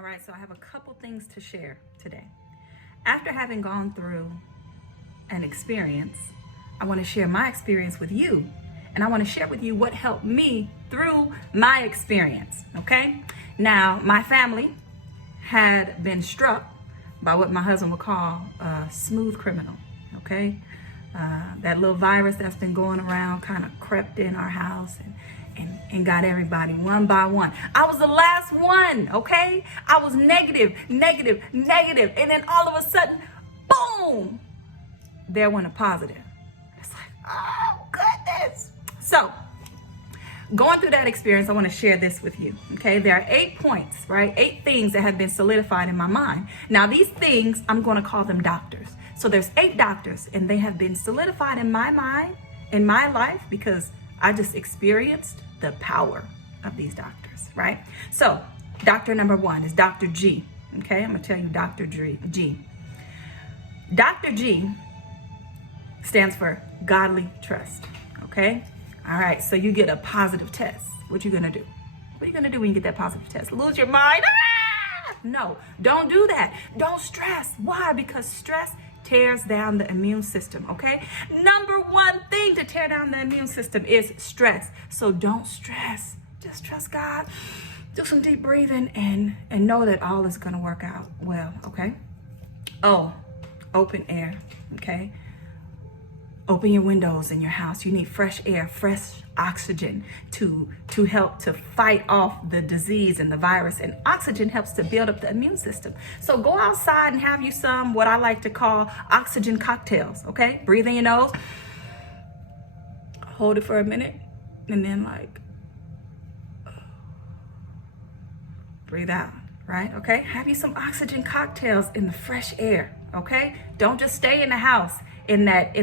All right, so I have a couple things to share today. After having gone through an experience, I want to share my experience with you, and I want to share with you what helped me through my experience, okay? Now, my family had been struck by what my husband would call a smooth criminal, okay? That little virus that's been going around kind of crept in our house and got everybody one by one. I was the last one, okay? I was negative, and then all of a sudden, boom, there went a positive. It's like, oh, goodness. So, going through that experience, I want to share this with you, okay? There are 8 points, right? 8 things that have been solidified in my mind. Now, these things, I'm going to call them doctors. So there's 8 doctors, and they have been solidified in my mind, in my life, because I just experienced the power of these doctors, right? So doctor number 1 is Dr. G, okay? I'm going to tell you Dr. G. Dr. G stands for godly trust, okay? All right, so you get a positive test. What you gonna do? What are you gonna do when you get that positive test? Lose your mind? Ah! No, don't do that. Don't stress. Why? Because stress tears down the immune system, okay? Number 1 thing to tear down the immune system is stress. So don't stress. Just trust God. Do some deep breathing and know that all is gonna work out well, okay? Oh, open air, okay? Open your windows in your house. You need fresh air, fresh oxygen to help to fight off the disease and the virus. And oxygen helps to build up the immune system. So go outside and have you some, what I like to call oxygen cocktails, okay? Breathe in your nose. Hold it for a minute. And then breathe out, right? Okay? Have you some oxygen cocktails in the fresh air, okay? Don't just stay in the house in that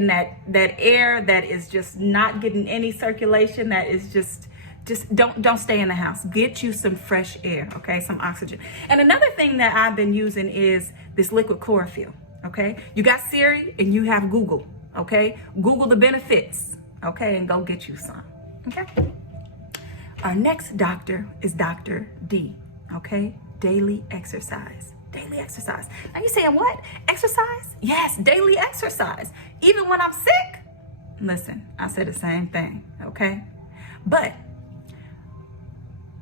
air that is just not getting any circulation, that is just don't stay in the house. Get you some fresh air, okay? Some oxygen. And another thing that I've been using is this liquid chlorophyll, okay? You got Siri and you have Google, okay? Google the benefits, okay? And go get you some, okay? Our next doctor is Dr. D, okay? Daily exercise. Daily exercise. Now you're saying what? Exercise? Yes, daily exercise. Even when I'm sick. Listen, I said the same thing, okay? But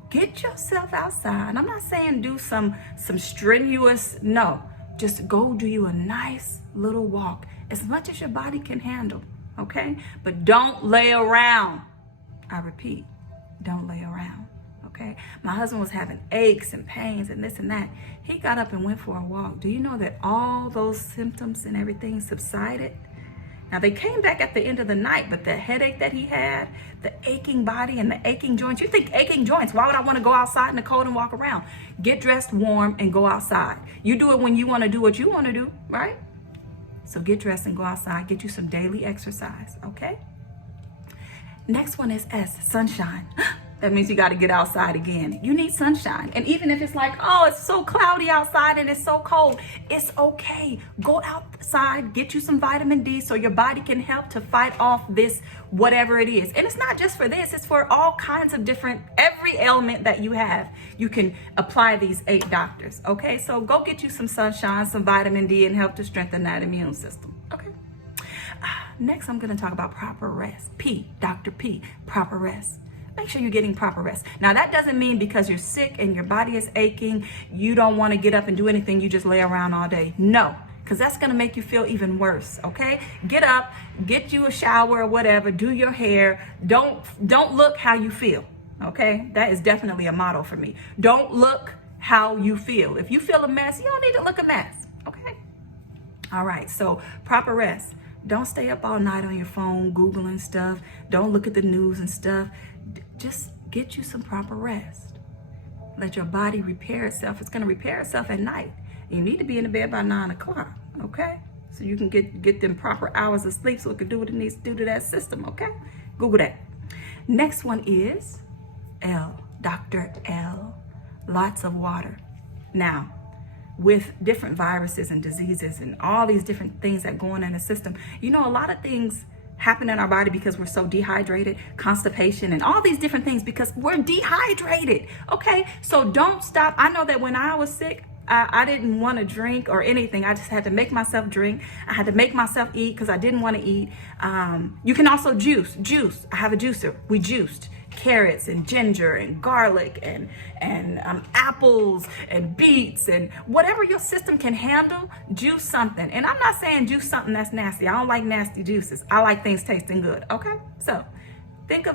get yourself outside. I'm not saying do some strenuous, no. Just go do you a nice little walk, as much as your body can handle, okay? But don't lay around. I repeat, don't lay around. Okay, my husband was having aches and pains and this and that. He got up and went for a walk. Do you know that all those symptoms and everything subsided? Now they came back at the end of the night, but the headache that he had, the aching body and the aching joints, you think aching joints, why would I want to go outside in the cold and walk around? Get dressed warm and go outside. You do it when you want to do what you want to do, right? So get dressed and go outside, get you some daily exercise, okay? Next one is S, sunshine. That means you got to get outside again. You need sunshine. And even if it's like, oh, it's so cloudy outside and it's so cold, it's okay. Go outside, get you some vitamin D so your body can help to fight off this, whatever it is. And it's not just for this, it's for all kinds of different, every ailment that you have. You can apply these 8 doctors, okay? So go get you some sunshine, some vitamin D, and help to strengthen that immune system, okay? Next, I'm going to talk about proper rest. P, Dr. P, proper rest. Make sure you're getting proper rest. Now, that doesn't mean because you're sick and your body is aching, you don't want to get up and do anything, you just lay around all day. No, because that's going to make you feel even worse, okay? Get up, get you a shower or whatever, do your hair. Don't look how you feel, okay? That is definitely a motto for me. Don't look how you feel. If you feel a mess, you don't need to look a mess, okay? All right, so proper rest. Don't stay up all night on your phone, Googling stuff. Don't look at the news and stuff. Just get you some proper rest. Let your body repair itself. It's going to repair itself at night. You need to be in the bed by 9 o'clock, okay? So you can get them proper hours of sleep so it can do what it needs to do to that system, okay? Google that. Next one is L, Dr. L, lots of water. Now, with different viruses and diseases and all these different things that go on in the system, you know, a lot of things happen in our body because we're so dehydrated, constipation, and all these different things because we're dehydrated. Okay, so don't stop. I know that when I was sick, I didn't want to drink or anything. I just had to make myself drink. I had to make myself eat because I didn't want to eat. You can also juice. I have a juicer. We juiced carrots and ginger and garlic and apples and beets and whatever your system can handle. Juice something. And I'm not saying juice something that's nasty. I don't like nasty juices. I like things tasting good. Okay, so think of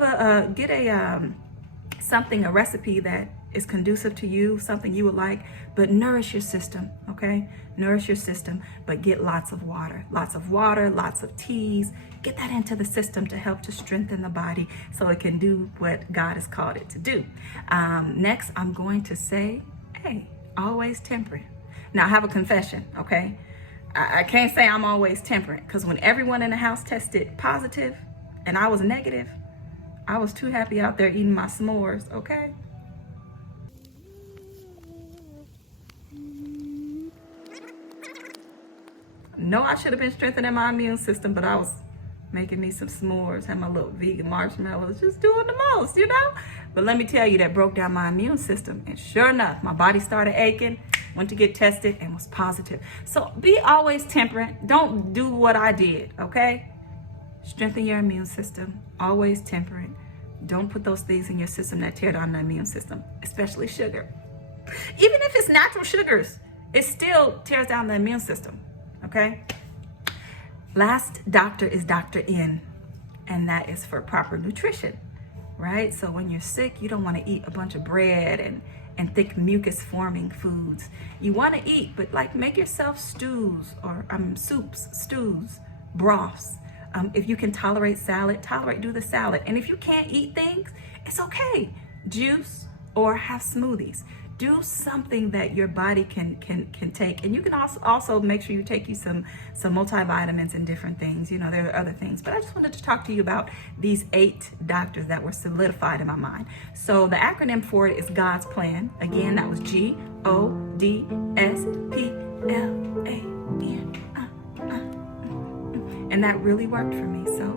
something, a recipe that is conducive to you, something you would like, but nourish your system. Okay, nourish your system, but get lots of water, lots of teas. Get that into the system to help to strengthen the body so it can do what God has called it to do. Next, I'm going to say, hey, always temperate. Now I have a confession. Okay, I can't say I'm always temperate because when everyone in the house tested positive and I was negative, I was too happy out there eating my s'mores. Okay. No, I should have been strengthening my immune system, but I was making me some s'mores, had my little vegan marshmallows, just doing the most, you know? But let me tell you, that broke down my immune system. And sure enough, my body started aching, went to get tested and was positive. So be always temperate. Don't do what I did, okay? Strengthen your immune system, always temperate. Don't put those things in your system that tear down the immune system, especially sugar. Even if it's natural sugars, it still tears down the immune system. Okay. Last doctor is Dr. N, and that is for proper nutrition, right? So when you're sick, you don't want to eat a bunch of bread and thick mucus forming foods. You want to eat, but like make yourself stews or soups, stews, broths. If you can tolerate salad, do the salad. And if you can't eat things, it's okay. Juice or have smoothies. Do something that your body can take. And you can also make sure you take you some multivitamins and different things. You know, there are other things. But I just wanted to talk to you about these 8 doctors that were solidified in my mind. So the acronym for it is Godsplan. Again, that was GODSPLAN. And that really worked for me. So